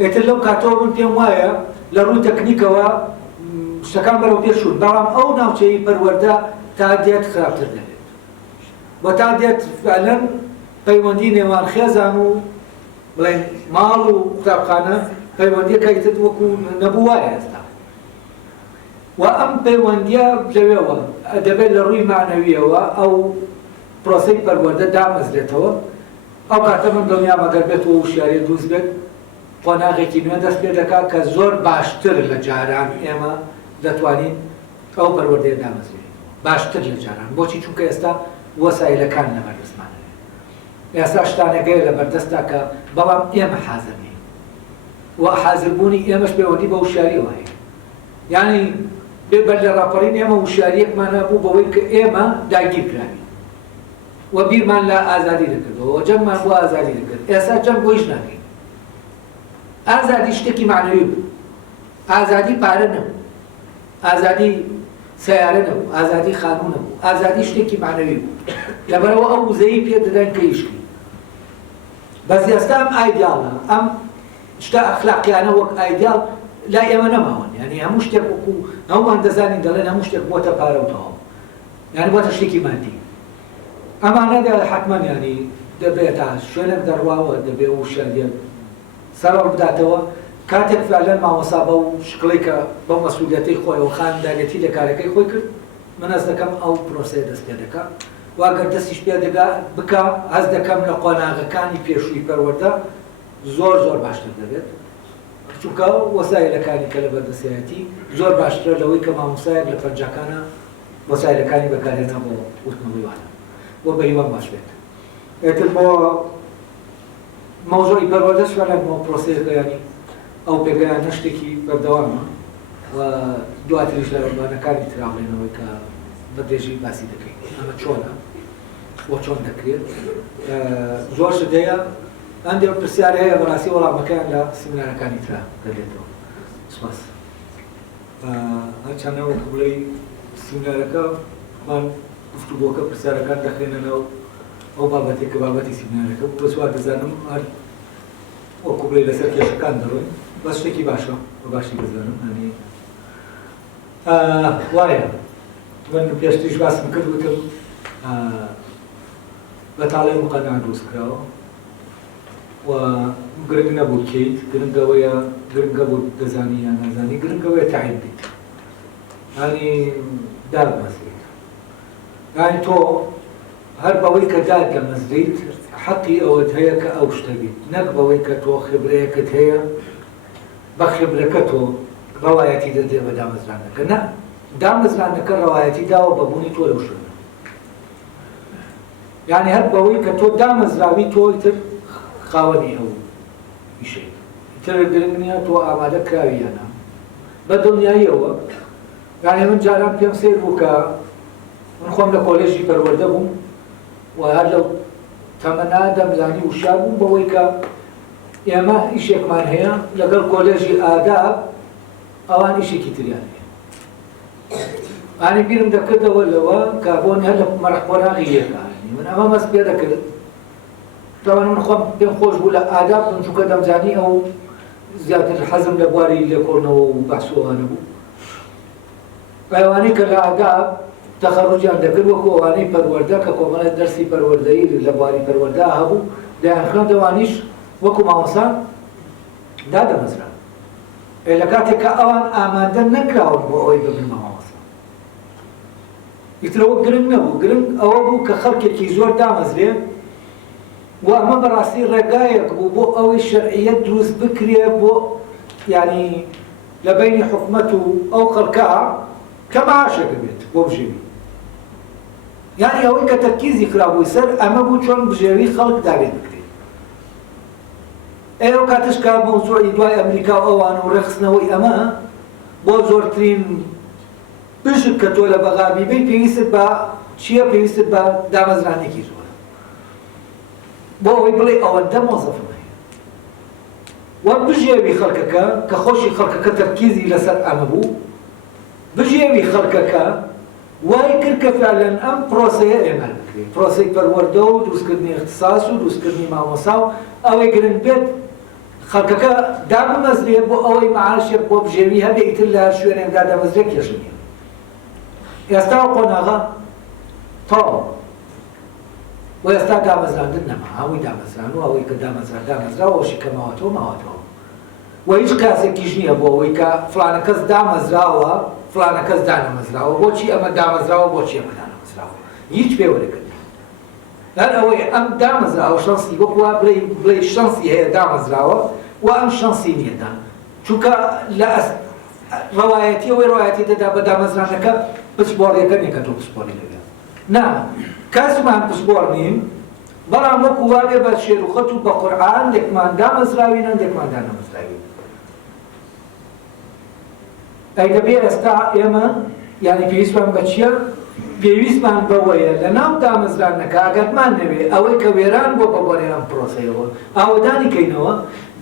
ئێتر لەو کاتەوە من پێم وایە لە ڕووی تەکنیکەوە شتەکان بەرەو پێشوون بەڵام ئەو ناوچەی پەروەردە تا دێت خراپتر دەبێت و تا دێت فعلەن پەیوەندی نێوان خێزان و بڵێن ماڵ و قوتابخانە پەیوەندیەکەیتر وەکو نەبوو وایە ئێستا و ئەم پەیوەندیە لەوێەوە دەبێت لە ڕووی معنەویەوە ئەو پرۆسەی پەروەردە دامەزرێتەوە ئەو کاتە من دڵنیام ئەگەر بێتەوە وشیاری دروست بێت قۆناغێکی نوێ دەست پێ دەکات کە زۆر باشتر لە جاران ئێمە دەتوانین ئەو پەروەردەیە دامەزرێت باشتر لە جاران بۆچی چونکە ئێستا وەسایلەکان لە بەردەستمانەوێت ئێستا شتانەکەی لە بەردەستا کە بەڵام ئێمە حازر نین و حازربوونی ئێمەش پەیوەندی بە وشیاریەوە هەیە یعنی بەر لە ڕاپەڕین ئێمە وشیاریەکمان هەبوو بەوەی کە ئێمە داگیر کراوین و بیرمان لە ئازادی دەکردەوە جەنگمان بۆ ئازادی دەکرد ئێستا جەنگ بۆ هیچ ناکەین ئازادی شتێکی معنەوی بوو ئازادی پارە نەبوو ئازادی سیارە نەبوو ئازادی خانوو نەبوو ئازادی شتێکی معنەوی بوو لەبەرەوە ئەو وزەیی پێ دەدەن کە ئیشکی بەس ئێستا ئەم ئایدیاڵە ئەم شتە ئەخلاقیانە وەک ئایدیاڵ لا ئێمە نەماوەن یعنی هەموو شتێک وەکو هەموومان دەزانین دەڵێن هەموو شتێک بۆتە پارە و تەواو یعنی بۆتە شتێکی مادی ئەمانە حتمەن ینی دەبێت شوێنێک دەڕواوە دەبێت وشیاریە سەرەوە بداتەوە کاتێک فعلەن مامۆستا بە و شکڵی کە بەو مەسئولیەتەی خۆی و خاندانێتی لە کارەکەی خۆی کرد من هەست دەکەم ئەو پرۆسەیە دەست پێ دەکات واگەر دەستیش پێ بکە هەست دەکەم لە قۆناغەکانی پێشووی پەروەردە زۆر زۆر باشتر دەبێت چونکە وەسایلەکانی کە لە بەردەستایەتی زۆر باشترە لەوەی کە مامۆستایەک لە پەنجەکانە وەسایلەکانی بەکارهێنا بۆ وتنەوەی وانە بۆ بەیوان باش بێت ئێتر بۆ مەوزوعی پەروەردەش وەلایەنەوە پرۆسەیەکە ینی ئەو پێگەیانە شتێکی بەردەوامە و دواتریش لە ڕێبانەکانی تراوڵێنەوەی کە بەدێژی باسی دەکەین ئەمە چۆنە بۆ چۆن دەکرێت زۆر شتەیە هەندێک پرسیار هەیە بەڕاستی وەڵامەکەیان لە سیمینارەکانی ترا دەبێتەوە سپاس هەرچەندە وەکو بڵێ سیمینارەکەمان گفتوگۆکە پرسیارەکان دەخێنەوە ئەو بابەتێک کە بابەتی سیمینارەکە بۆ سوار دەزانم هەر وەکو بڵێ لەسەر کێشەکان دەڕۆین بەس شتێکی باشە بە باشی دەزانم هەنی وایە من پێشتریش باسم کرد وتم بەتاڵێ مقەنع دروست کراوە و گرنگ نەبوو کەیت گرنگەوەیە گرنگە بوو دەزانی یان نازانی گرنگەوەیە تعین بیت ینی داد مەزریت ینی تۆ هەر بەوەی کە داد لە مەزریت حەقی ئەوەت هەیە کە ئەو شتە بیت نەک بەوەی کە تۆ خبرەیەکت هەیە بە خبرەکە تۆ ڕەوایەتی دەدێ بە دامەزرانەکە نە دامەزرانەکە ڕەوایەتی داوە بەبوونی تۆ لەو شوێنە یعنی هەر بەوەی کە تۆ دامەزراوی تۆ ئیتر خاوەنی ئەو ئیشەی ئیتر گرنگ نییە تۆ ئامادە کراوی یانە بە دڵنیاییەوە یعنی من جاران پێم سیر بوو کە من خۆم لە کۆلێژی پەروەردە بووم و هەر لەو تەمەنا دەمزانی وشار بووم بەوەی کە ئێمە ئیشێکمان هەیە لەگەڵ کۆلێژی ئاداب ئەوان ئیشێکی تریان هەیە ئانی بیرم دەکردەوە لەوە کە بۆن هەر لە مەرەخۆراغی یەکانی من ئەمە مەست پێ دەکرد تاوان من خۆم پێم خۆش بوو لە ئاداب من چونکە دەمزانی ئەو زیاتر حەزم لە بواری لێکۆڵنەوە و بەحسەوانە بوو ئەوانەی کە لە ئاداب تەخەڕوجیان دەکرد وەکو ئەوانەی پەروەردە کە کۆمەڵە دەرسی پەروەردەیی لە بواری پەروەردە هەبوو دەیان خوێند ئەوانیش وەکو مامۆستا دادەمەزران لە کاتێک کە ئەوان ئامادە نەکراون بۆ ئەوەی ببن مامۆستا ئیترەوە گرنگ نەبوو گرنگ ئەوە بوو کە خەڵکێکی زۆر دامەزرێ و ئەمە بەڕاستی ڕێگایەک بوو بۆ ئەوەی شەرعیەت دروست بکرێ بۆ ینی لە بینی حکومەت و ئەو خەڵکە کە مەعاشێکە بێت بۆ بژێوی یعنی ئەوەی کە تەرکیزی کرابووی سەر ئەمە بوو چۆن بژێوی خەڵک دابێت بکرێت ئێوە کاتش کە مەوزوعی دوای ئەمریکا و ئەوان و ڕێخستنەوەی ئەمە بۆ زۆرترین پشت کە تۆ لە بەغابی بی پێویستت بە چییە پێویستت بە دامەزرانێکی زۆر بۆ ئەوەی بڵێ ئەوەندە مۆزەفم هەیە وە بژێوی خەڵکەکە کە خۆشی خەڵکەکە تەرکیزی لەسەر ئەمە بوو بژێوی خەڵکەکە وای کرد کە فعلەن ئەم پرۆسەیە ئێمە بکرێت پرۆسەی پەروەردە و دروستکردنی اختصاص و دروستکردنی مامۆستا و ئەوەی گرنگ بێت خەڵکەکە دابمەزرێت بۆ ئەوەی مەعاشێک بۆ بژێوی هەبێ ئیتر لە شوێنێکدا دەمەزرێت کێشە نییە ئێستا قۆناغا تەواو و ئێستا دامەزراندن نەما هەمووی دامەزران و ئەوەی کە دامەزراوەشی کە ماوەتەوە ماوەتەوە و هیچ کاسێکیش نییە بۆ ئەوەی کە فڵانە کەس دامەزراوە فڵانە کەس دانەمەزراوە بۆچی ئەمە دامەزراوە بۆچی ئەمە دانەمەزراوە هیچ پێوەرەکرد هەر ئەوەی ئەم دامەزراوە شەنسی وەکووا بڵێ شەنسی هەیە دامەزراوە و ئەم شەنسی نییە چونکە لە ڕەوایەتی ئەوەی ڕەوایەتی دەدا بە دامەزرانەکە پسپۆڕیەکە نییە کە تۆ پسپۆڕی لەبێت نا کەسمان پسپۆڕ نین بەڵام وەکو وابێ بە شێر و خەت و بە قورعان لێکمان دامەزراوینە لێکمان دانەمەزراوین ئەی دەبێ ئێستا ئێمە یعنی پێویستمان بە چییە؟ پێویستمان بەوەیە لە ناو دامەزرانەکە ئاگاتمان نەبێ ئەوەی کە وێران بۆ بەبۆنێ ئەم پرۆسەیەوە ئاوەدانی کەینەوە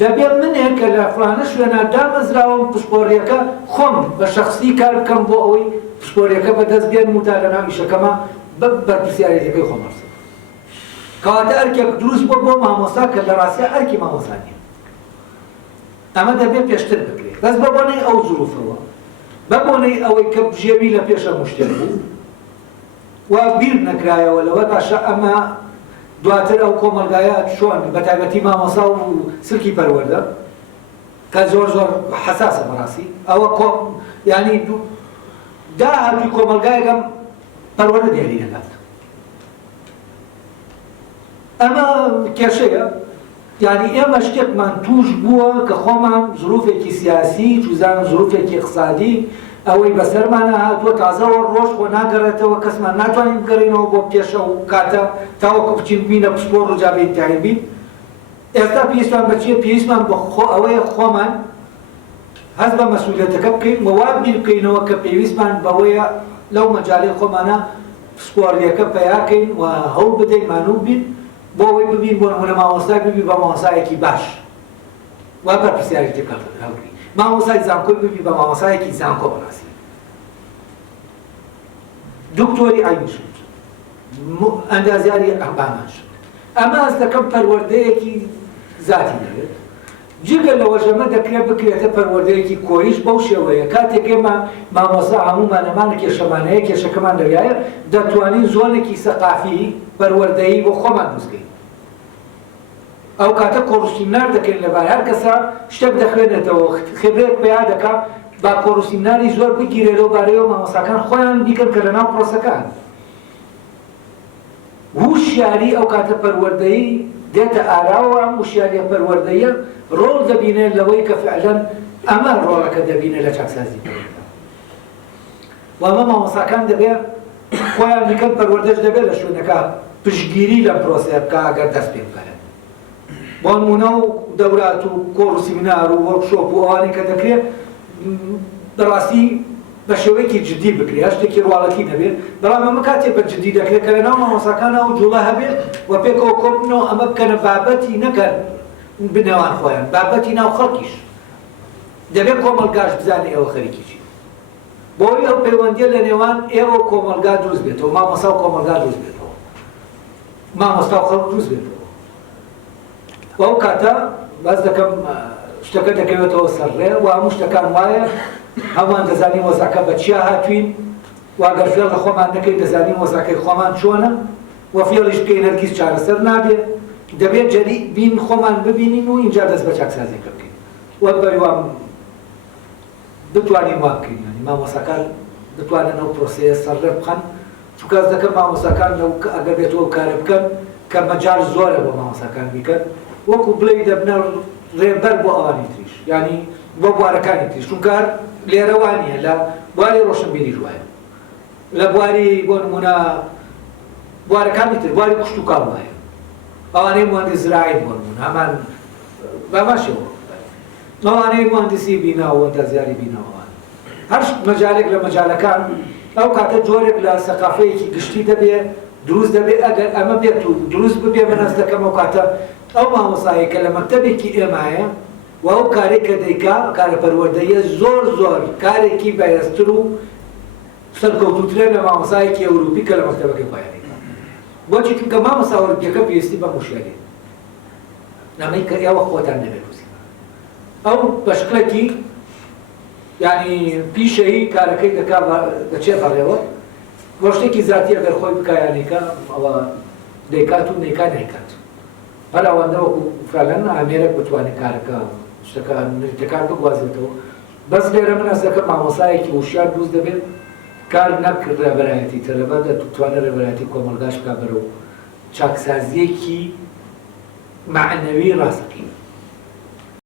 دەبێت منێ کە لە فڵانە شوێنە دامەزراوم پسپۆڕیەکە خۆم بە شەخسی کار بکەم بۆ ئەوەی پسپۆڕیەکە بەدەست بێن و تا لە ناو ئیشەکەمە بەرپرسیارەتەکەی خۆم هەرسم کەواتە ئەرکێک دروست بۆ مامۆستا کە لە ڕاستیە ئەرکی مامۆستا نییە ئەمە دەبێت پێشتر بکرێت بەس بە بۆنەی ئەو زروفەوە بە بۆنەی ئەوەی کە بژێوی لە پێشە مشتێک بوو و بیر نەکرایەوە لەوە تاشە ئەمە دواتر ئەو کۆمەلگایە چۆن بە تایبەتی مامۆستا و سلکی پەروەردە کە زۆر زۆر حەساسە بەڕاستی ئەوە ینی داهاتووی کۆمەلگایەکەم پەروەردە دیاری دەکات ئەمە کێشەیە یعنی ئێمە شتێکمان توش بووە کە خۆمان زروفێکی سیاسی چوزان زروفێکی اقتصادی ئەوەی بەسەرمانە هاتووە تازەوە ڕۆژ خۆ ناگەڕێتەوە کەسمان ناتوانین بگەڕێنەوە بۆ پێشە و کاتە تاوەکو بچین بینە پسپۆڕ و جابێت تاین بین ئێستا پێویستمان بەچیە پێویستمان بە ئەوەیە خۆمان هەست بە مەسئولیەتەکە بکەین وەوا بیر بکەینەوە کە پێویستمان بەوەیە لەو مەجاڵەی خۆمانە پسپۆڕیەکە پەیاکەین و هەوڵ بدەین مانوو بین بۆ ئەوەی ببین بۆ نمونە مامۆستا ببی بە مامۆستایەکی باش وا بەرپرسیارەتەکە هەڵگری مامۆستای زانکۆی ببی بە مامۆستایەکی زانکۆ بەڕاستی دکتۆری ئاینش ئەندازیاری ئەحبامانش ئەمە ئەس دەکەم پەروەردەیەکی ذاتی دەوێت جگە لەوەژەمە دەکرێت بکرێتە پەروەردەیەکی کۆیش بەو شێوەیە کاتێک ئێمە مامۆستا هەمومانەمانە کێشەمانەیە کێشەکەمان دەوایە دەتوانین زۆنێکی سەقافی پەروەردەیی بۆ خۆمان دروستکەین ئەو کاتە کۆڕسیمنار دەکەین لەبار هەر کەسە شتێک دەخوێنێتەوە خبرێک پێیا دەکات با کۆڕسیمناری زۆر بگیرێت لەو بارەیەوە مامۆستاکان خۆیان بیکەن کە لەناو پرۆسەکان وشیاری ئەو کاتە پەروەردەیی دێتە ئاراوە ئەم وشیاریە پەروەردەیە ڕۆڵ دەبینێت لەوەی کە فعلەن ئەمە ڕۆڵەکە دەبینێت لە چاکسازی وەمە مامۆستاکان دەبێت خۆیان بکەن پەروەردەش دەبێت لە شوێنەکە پشتگیری لەم پرۆسەیە بکە ئەگەر دەست پێ بکەن بۆ نمونە و دەورات و کۆڕ و سیمینار و وەرکشۆپ و ئەوانەی کە دەکرێت بەڕاستی بە شێوەیەکی جدی بکرێت شتێکی ڕواڵەتی دەبێت بەڵام ئەمە کاتێک بە جدی دەکرێت کە لەناو مامۆستاکانەوە جوڵە هەبێت و پێکەوە کۆبنەوە ئەمە بکەنە بابەتی نەکەن بنێوان خۆیان بابەتی ناو خەڵکیش دەبێت کۆمەلگاش بزانێ ئێوە خەریکیچی بۆی ئەو پەیوەندیە لە نێوان ئێوە کۆمەلگا دروست بێتەوە مامۆستا و کۆمەلگا دروست بێتەوە مامۆستا و خەڵک دروست بێتەوە ئەو کاتە باز دەکەم شتەکە دەکەوێتەوە سەرڕێ و هەموو شتەکان وایە هەمووان دەزانین وەزاکە بە چیا هاتوین واگەر فێڵ لە خۆمان نەکەین دەزانین وەزاکەی خۆمان چۆنە و فێڵیش بکەین هەرگیز چارەسەر نابێت دەبێت جەلی بین خۆمان ببینین و اینجا دەست بە چاکسازیەکە بکەین وەک بەریوان بتوانین وا بکەین مامۆستاکان بتوانن ئەو پرۆسەیە سەرڕێ بخەن چونکە ئەس دەکەم مامۆستاکان ئەگەر بێتەوە کارە بکەن کە مەجال زۆرە بۆ مامۆستاکان بیکەن وەکو بڵێ دەبنە ڕێبەر بۆ ئەوانی تریش ینی بۆ بوارەکانی تریش چونکە لێرە وانیە لە بواری ڕۆشنبیری وایە لە بواری بۆ نمونە بوارەکانی تر بواری کوشت و کاڵ وایە ئەوانەی مهندس زراعی بۆ نمونە هەمان بەماشەوە ئەوانەی مهندسی بیناوە وەندازیاری بیناوە هەر مەجالێک لە مەجالەکان ئەو کاتە جۆرێک لە سەقافەیەکی گشتی دەبێت دروست دەبێت ئەگەر ئەمە بێت و دروست ببێ بەنەست دەکەم ئەو کاتە ئەو مامۆستایە کە لە مەکتەبێکی ئێمایە و ئەو کارێک کە دەیکا کارە پەروەردەیە زۆر کارێکی بەهێزتر و سەرکەوتووترە لە مامۆستایەکی ئەوروپی کە لە مەکتەبەکەی خۆیان دەیکا بۆچی چونکە مامۆستا ئەوروپیەکە پێویستی بە وشیارێت نامەی کە ئێوە خۆتان دەبێت ئەو بەشکلێکی یعنی پیشەی کارەکەی دەچێت بەڕێوە بۆ شتێکی زیاتی ئەگەر خۆی بکایانێکە ئەوە دەیکات و نەیکات نەیکات هەر ئەوەندە وەکو فعلەن ئامێرێک بتوانێت کارەکە شتەکە نریتەکان بگوازێتەوە بەس لێرە من ئەس دەکەم مامۆستایەکی وشیار دروست دەبێت کار نەکرد ڕێبەرایەتی تەلەبە دەتوانێت ڕێبەرایەتی کۆمەلگاش بکات بەرەو چاکسازیەکی معنەوی ڕاستەقینە